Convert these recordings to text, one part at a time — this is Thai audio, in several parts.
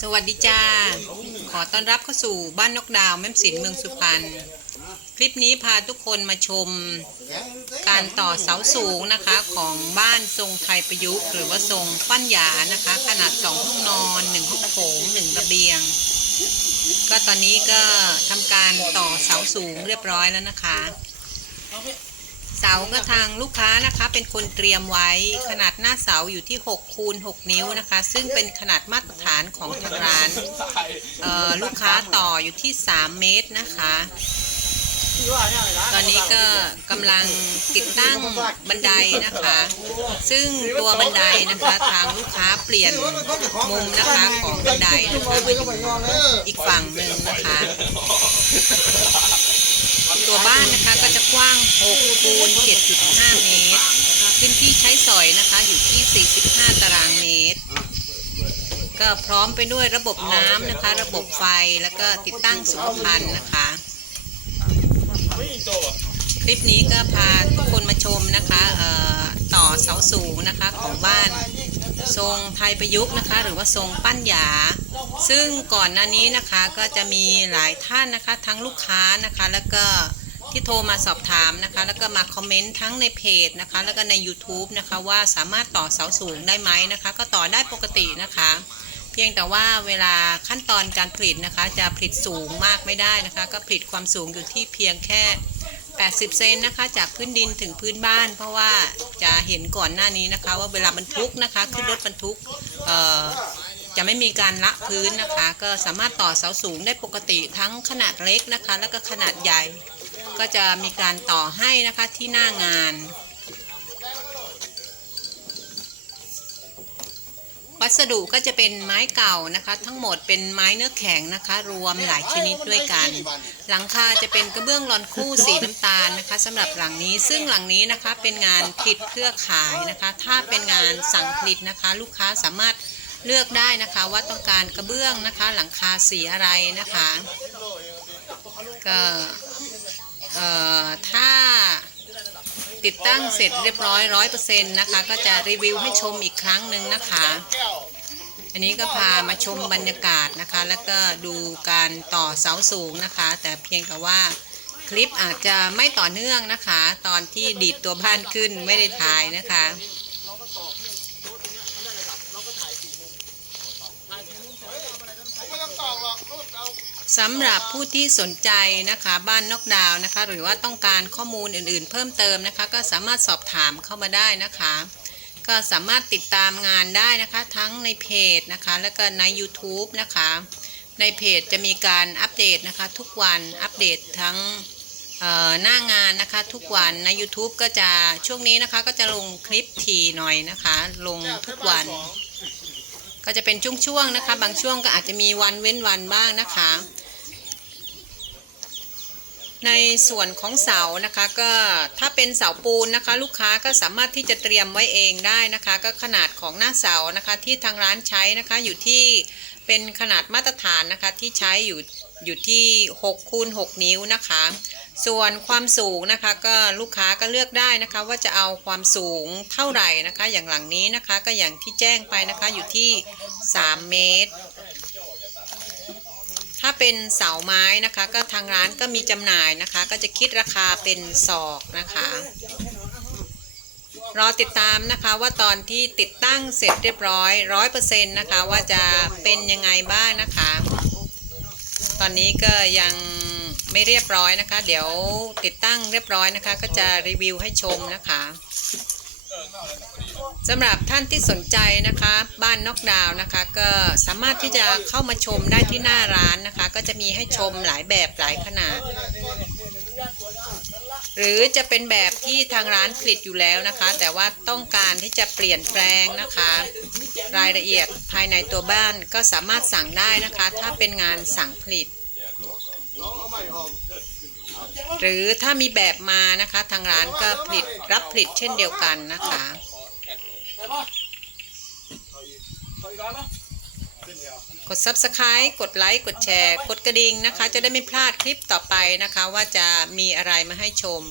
สวัสดีจ้า ขอต้อนรับเข้าสู่บ้านนกดาวแม่มสินเมืองสุพรรณ คลิปนี้พาทุกคนมาชมการต่อเสาสูงนะคะของบ้านทรงไทยประยุกต์ หรือว่าทรงปั้นหยานะคะ ขนาดสองห้องนอนหนึ่งห้องโถงหนึ่งระเบียง ก็ตอนนี้ก็ทำการต่อเสาสูงเรียบร้อยแล้วนะคะ เสาก็ทางลูกค้านะคะ เป็นคนเตรียมไว้ขนาดหน้าเสาอยู่ที่6คูณ6นิ้วนะคะ ซึ่งเป็นขนาดมาตรฐานของทางร้านเอ่อลูกค้าต่ออยู่ที่ 3 เมตรนะคะ ตอนนี้ก็กำลังติดตั้งบันไดนะคะ ซึ่งตัวบันไดนะคะทางลูกค้าเปลี่ยนมุมนะคะของบันไดนะคะมาอยู่อีกฝั่งหนึ่งนะคะ ตัวบ้านนะคะก็จะกว้าง6คูณ7.5 เมตร พื้นที่ใช้สอยนะคะอยู่ที่ 45 ตารางเมตร ก็พร้อมไปด้วยระบบน้ำนะคะ ระบบไฟแล้วก็ติดตั้งสุขภัณฑ์นะคะ คลิปนี้ก็พาทุกคนมาชมนะคะเอ่อต่อเสาสูงนะคะของบ้าน ทรงไทยประยุกต์นะคะ หรือว่าทรงปั้นหยา ซึ่งก่อนหน้านี้นะคะก็จะมีหลายท่านนะคะ ทั้งลูกค้านะคะ แล้วก็ที่โทรมาสอบถามนะคะ แล้วก็มาคอมเมนต์ทั้งในเพจนะคะ แล้วก็ใน YouTube นะคะ ว่าสามารถต่อเสาสูงได้ไหมนะคะ ก็ต่อได้ปกตินะคะ เพียงแต่ว่าเวลาขั้นตอนการผลิตนะคะ จะผลิตสูงมากไม่ได้นะคะ ก็ผลิตความสูงอยู่ที่เพียงแค่ 80 เซนนะคะ จากพื้นดินถึงพื้นบ้าน เพราะว่าจะเห็นก่อนหน้านี้นะคะ ว่าเวลาบรรทุกนะคะ ขึ้นรถบรรทุกเอ่อ จะไม่มีการละพื้นนะคะ ก็สามารถต่อเสาสูงได้ปกติทั้งขนาดเล็กนะคะ แล้วก็ขนาดใหญ่ ก็จะมีการต่อให้นะคะที่หน้างาน วัสดุก็จะเป็นไม้เก่านะคะ ทั้งหมดเป็นไม้เนื้อแข็งนะคะ รวมหลายชนิดด้วยกัน หลังคาจะเป็นกระเบื้องลอนคู่สีน้ำตาลนะคะสำหรับหลังนี้ซึ่งหลังนี้นะคะเป็นงานผลิตเพื่อขายนะคะ ถ้าเป็นงานสั่งผลิตนะคะ ลูกค้าสามารถ เลือกได้นะคะว่าต้องการกระเบื้องนะคะ หลังคาสีอะไรนะคะก็เอ่อถ้าติดตั้งเสร็จเรียบร้อยร้อยเปอร์เซ็นต์นะคะ ก็จะรีวิวให้ชมอีกครั้งหนึ่งนะคะ อันนี้ก็พามาชมบรรยากาศนะคะ แล้วก็ดูการต่อเสาสูงนะคะ แต่เพียงแต่ว่าคลิปอาจจะไม่ต่อเนื่องนะคะ ตอนที่ดีดตัวบ้านขึ้นไม่ได้ถ่ายนะคะ สำหรับผู้ที่สนใจนะคะบ้านนอกดาวนะคะ หรือว่าต้องการข้อมูลอื่นๆ เพิ่มเติมนะคะ ก็สามารถสอบถามเข้ามาได้นะคะ ก็สามารถติดตามงานได้นะคะ ทั้งในเพจนะคะ แล้วก็ใน YouTube นะคะ ในเพจจะมีการอัปเดตนะคะ ทุกวันอัปเดตทั้งหน้างานนะคะทุกวันใน YouTube ก็จะช่วงนี้นะคะก็จะลงคลิปทีหน่อยนะคะ ลงทุกวัน ก็จะเป็นช่วงๆนะคะ บางช่วงก็อาจจะมีวันเว้นวันบ้างนะคะ ในส่วนของเสานะคะก็ถ้าเป็นเสาปูนนะคะ ลูกค้าก็สามารถที่จะเตรียมไว้เองได้นะคะ ก็ขนาดของหน้าเสานะคะ ที่ทางร้านใช้นะคะอยู่ที่เป็นขนาดมาตรฐานนะคะที่ใช้อยู่อยู่ที่6คูณ6นิ้วนะคะ ส่วนความสูงนะคะ ก็ลูกค้าก็เลือกได้นะคะ ว่าจะเอาความสูงเท่าไหร่นะคะ อย่างหลังนี้นะคะ ก็อย่างที่แจ้งไปนะคะอยู่ที่ 3 เมตร ถ้าเป็นเสาไม้นะคะ ก็ทางร้านก็มีจำหน่ายนะคะ ก็จะคิดราคาเป็นศอกนะคะ รอติดตามนะคะว่าตอนที่ติดตั้งเสร็จเรียบร้อยร้อยเปอร์เซ็นต์นะคะ ว่าจะเป็นยังไงบ้างนะคะ ตอนนี้ก็ยังไม่เรียบร้อยนะคะ เดี๋ยวติดตั้งเรียบร้อยนะคะ ก็จะรีวิวให้ชมนะคะ สำหรับท่านที่สนใจนะคะ บ้านนอกดาวน์นะคะ ก็สามารถที่จะเข้ามาชมได้ที่หน้าร้านนะคะ ก็จะมีให้ชมหลายแบบหลายขนาด หรือจะเป็นแบบที่ทางร้านผลิตอยู่แล้วนะคะ แต่ว่าต้องการที่จะเปลี่ยนแปลงนะคะ รายละเอียดภายในตัวบ้านก็สามารถสั่งได้นะคะ ถ้าเป็นงานสั่งผลิต หรือถ้ามีแบบมานะคะทางร้านก็ผลิตรับผลิตเช่นเดียวกันนะคะกด Subscribe กดไลค์กดแชร์ กดกระดิ่งนะคะ จะได้ไม่พลาดคลิปต่อไปนะคะ ว่าจะมีอะไรมาให้ชม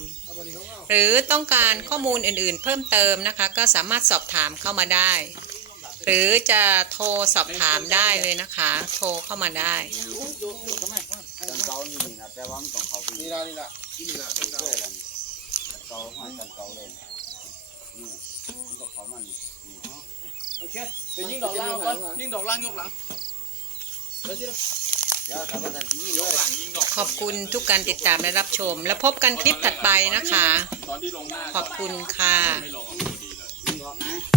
หรือต้องการข้อมูลอื่นๆ เพิ่มเติมนะคะ ก็สามารถสอบถามเข้ามาได้ หรือจะโทรสอบถามได้เลยนะคะ โทรเข้ามาได้ แต่ว่ามันต้องเขาไปนี่ละนี่ละนี่ละเรื่อยๆแล้วนี่จันเก่ามาจันเก่าเลยนี่มันก็เขามันนี่โอเคเดี๋ยวยิงดอกล่างก่อนยิงดอกล่างยกหลังเดี๋ยวที่เดี๋ยวถ้าว่าทันทียเลกยหลังยิงดอกขอบคุณทุกการติดตามและรับชม แล้วพบกันคลิปถัดไปนะคะ ตอนที่ลงหน้าขอบคุณค่ะ ไม่ลงเอาพอดีเลย ยิงออกนะนี่ดอกมัน